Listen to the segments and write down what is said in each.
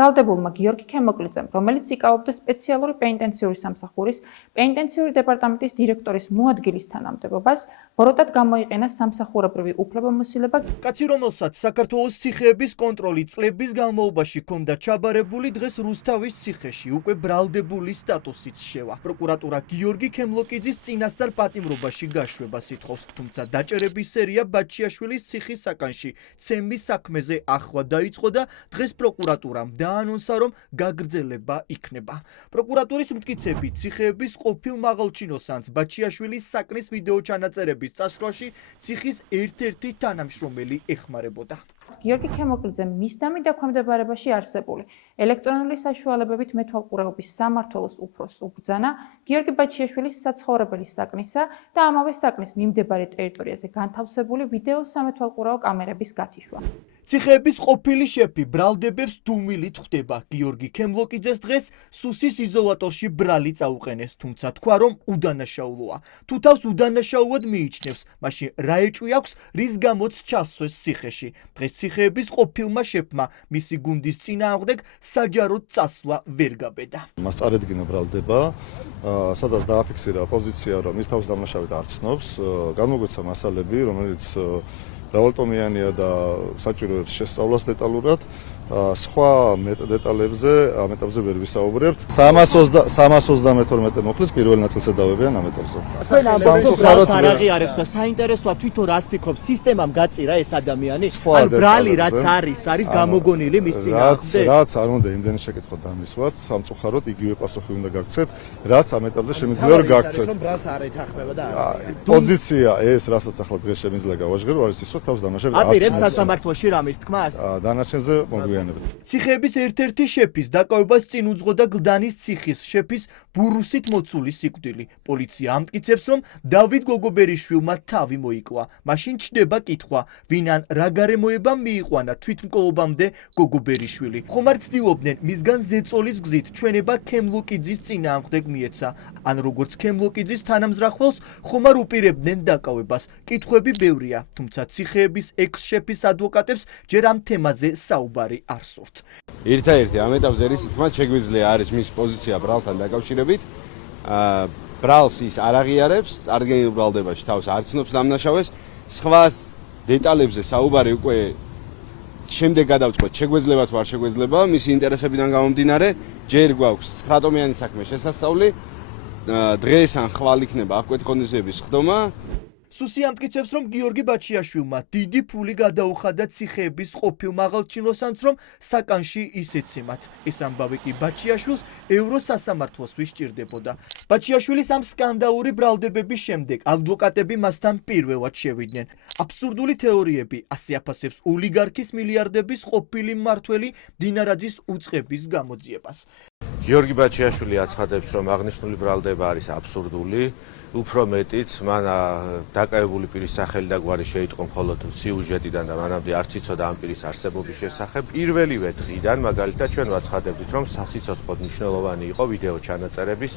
ბრალდებულმა გიორგი ქემოკლიძემ, რომელიც იკავებდა სპეციალური პენიტენციური სამსახურის პენიტენციური დეპარტამენტის დირექტორის მოადგილის თანამდებობას, ბოროტად გამოიყენა სამსახურებრივი უფლებამოსილება. კაცი, რომელსაც საქართველოს ციხეების კონტროლი წლების განმავლობაში ჰქონდა ჩაბარებული, დღეს რუსთავის ციხეში უკვე ბრალდებული სტატუსით შევა. პროკურატურა გიორგი ქემლოკიძის წინასწარ პატიმრობაში გაშვებას ითხოვს, თუმცა დაჭერების სერია ბაჩიაშვილის ციხის საკანში ცემის საქმეზე ახლა დაიწყო და დღეს პროკურატურამ დაანონსა, რომ გაგრძელება იქნება. პროკურატურის მტკიცებით, ციხეების ყოფილ მაღალჩინოსანს ბაჩიაშვილის საკნის ვიდეო ჩანაწერების წაშროში ციხის ერთ-ერთი თანამშრომელი ეხმარებოდა. გიორგი ქემოკლიძემ მისდამი დაქვემდებარებაში არსებული ელექტრონული საშუალებებით მეთვალყურეობის სამმართველოს უფროსს უბრძანა გიორგი ბაჩიაშვილის საცხოვრებელი საკნისა და ამავე საკნის მიმდებარე ტერიტორიაზე განთავსებული ვიდეო სამეთვალყურეო კამერების გათიშვა. ციხეების ყოფილი შეფი ბრალდებებს დუმილით ხვდება. გიორგი ქემლოკიძეს დღეს სუსის იზოლატორში ბრალი წაუყენეს, თუმცა თქვა, რომ უდანაშაულოა. თუ თავს უდანაშაულად მიიჩნევს, მაშინ რა ეჭვი აქვს, რის გამოც ჩასვეს ციხეში. დღეს ციხეების ყოფილმა შეფმა მისი გუნდის წინააღმდეგ საჯაროდ წასვლა ვერ გაბედა. მას წარედგინა ბრალდება, სადაც დააფიქსირა პოზიცია, რომ ის თავს დამნაშავედ არ ცნობს, გამოგვეცა მასალები, რომელიც მრავალტომიანია და საჭიროებს შესწავლას დეტალურად. სხვა დეტალებზე ამ ეტაპზე ვერ ვისაუბრებთ. 332 მოხლის პირველ ნაწილზე დავებიან ამ ეტაპზე. სამწუხაროდ არ აღიარებს და საინტერესოა თვითონ რას ფიქრობს, სისტემამ გაწირა ეს ადამიანი? ან ბრალი რაც არის გამოგონილი მის წინააღმდეგ? რაც არ უნდა იმდენი შეკითხვა დამისვათ, სამწუხაროდ იგივე პასუხი უნდა გაგცეთ, რაც ამ ეტაპზე შემიძლია რომ გაგცეთ. ბრალს არ ეთანხმება და პოზიცია ეს, რასაც ახლა დღეს შემიძლია გავაჟღერო, არის ის, რომ თავს დამნაშავედ არ აპირებს სასამართლოში რამის თქმას? დანარჩენზე მოგვიანებით. ციხეების ერთ-ერთი შეფის დაკავებას წინ უძღოდა გლდანის ციხის შეფის ბურუსით მოცული სიკვდილი. პოლიცია ამტკიცებს, რომ დავით გოგობერიშვილმა თავი მოიკლა. მაშინ ჩდება კითხვა, ვინ ან რა გარემოებამ მიიყვანა თვითმკვლობამდე გოგობერიშვილი. ხომ არ ცდილობდნენ მისგან ზეწოლის გზით ჩვენება ქემლოკიძის წინააღმდეგ მიეცა, ან როგორც ქემლოკიძის თანამზრახველს ხომ არ უპირებდნენ დაკავებას. კითხვები ბევრია, თუმცა ციხეების ექს-შეფის ადვოკატებს ჯერ ამ თემაზე საუბარი არ სურთ. Ერთ-ერთი ამ ეტაპზე რის თქმაც შეგვიძლია არის მის პოზიცია ბრალთან დაკავშირებით. ბრალს ის არ აღიარებს, წარდგენილ ბრალდებაში თავს არ ცნობს დამნაშავეს. სხვა დეტალებზე საუბარი უკვე შემდეგ გადავწყვეტ, შეგვეძლება თუ არ შეგვეძლება, მისი ინტერესებიდან გამომდინარე, ჯერ გვაქვს 9-ტომიანი საქმე შესასწავლი. დღეს ან ხვალ იქნება აღკვეთქონიზების ხდომა. სუსი ამტკიცებს, რომ გიორგი ბაჩიაშვილმა დიდი ფული გადაუხადა ციხეების ყოფილ მაღალჩინოსანს, რომ საკანში ისეცემათ. ეს ამბავი კი ბაჩიაშვილს ევროსასამართლოსთვის სჭირდებოდა. ბაჩიაშვილის ამ სკანდალური ბრალდებების შემდეგ ადვოკატები მასთან პირველად შევიდნენ. აბსურდული თეორიები ასე აფასებს ოლიგარქის მილიარდების ყოფილი მმართველი დინარაძის უწყების გამოძიებას. გიორგი ბაჩიაშვილი აცხადებს, რომ აღნიშნული ბრალდება არის აბსურდული. უფრო მეტიც, მან დაკავებული პირის სახელი და გვარი შეიტყო მხოლოდ სიუჟეტიდან და მანამდე არც იცოდა ამ პირის არსებობის შესახებ. პირველივე დღიდან, მაგალითად, ჩვენ ვაცხადებდით, რომ სასიცოცხლოდ მნიშვნელოვანი იყო ვიდეო ჩანაწერების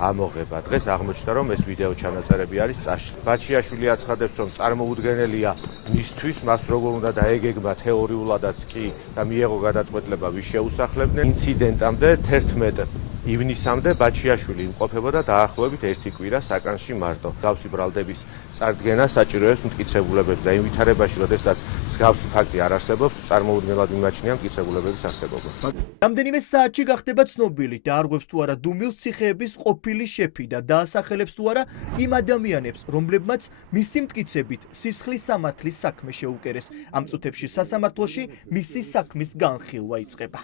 ამოღება. დღეს აღმოჩნდა, რომ ეს ვიდეო ჩანაწერები არის წაშლილი. ბაჩიაშვილი აცხადებს, რომ წარმოუდგენელია მისთვის, მას როგორ უნდა დაეგეგმა თეორიულადაც კი და მიეღო გადაწყვეტილება ვის შეუსახლებდნენ. ინციდენტამდე 11 ივნისამდე ბაჩიაშვილი იმყოფებოდა დაახლოებით 1 კვირა საკანში მარტო. მსგავსი ბრალდების წარდგენა საჭიროებს მტკიცებულებებს და იმ ვითარებაში, როდესაც მსგავსი ფაქტი არ არსებობს, წარმოუდგენლად მიმაჩნია მტკიცებულებების არსებობა. რამდენიმე საათში გახდება ცნობილი, დაარღვევს თუ არა დუმილს ციხეების ყოფილი შეფი და დაასახელებს თუ არა იმ ადამიანებს, რომლებმაც მისი მტკიცებით სისხლის სამართლის საქმე შეუკერეს. ამ წუთებში სასამართლოში მისი საქმის განხილვა იწყება.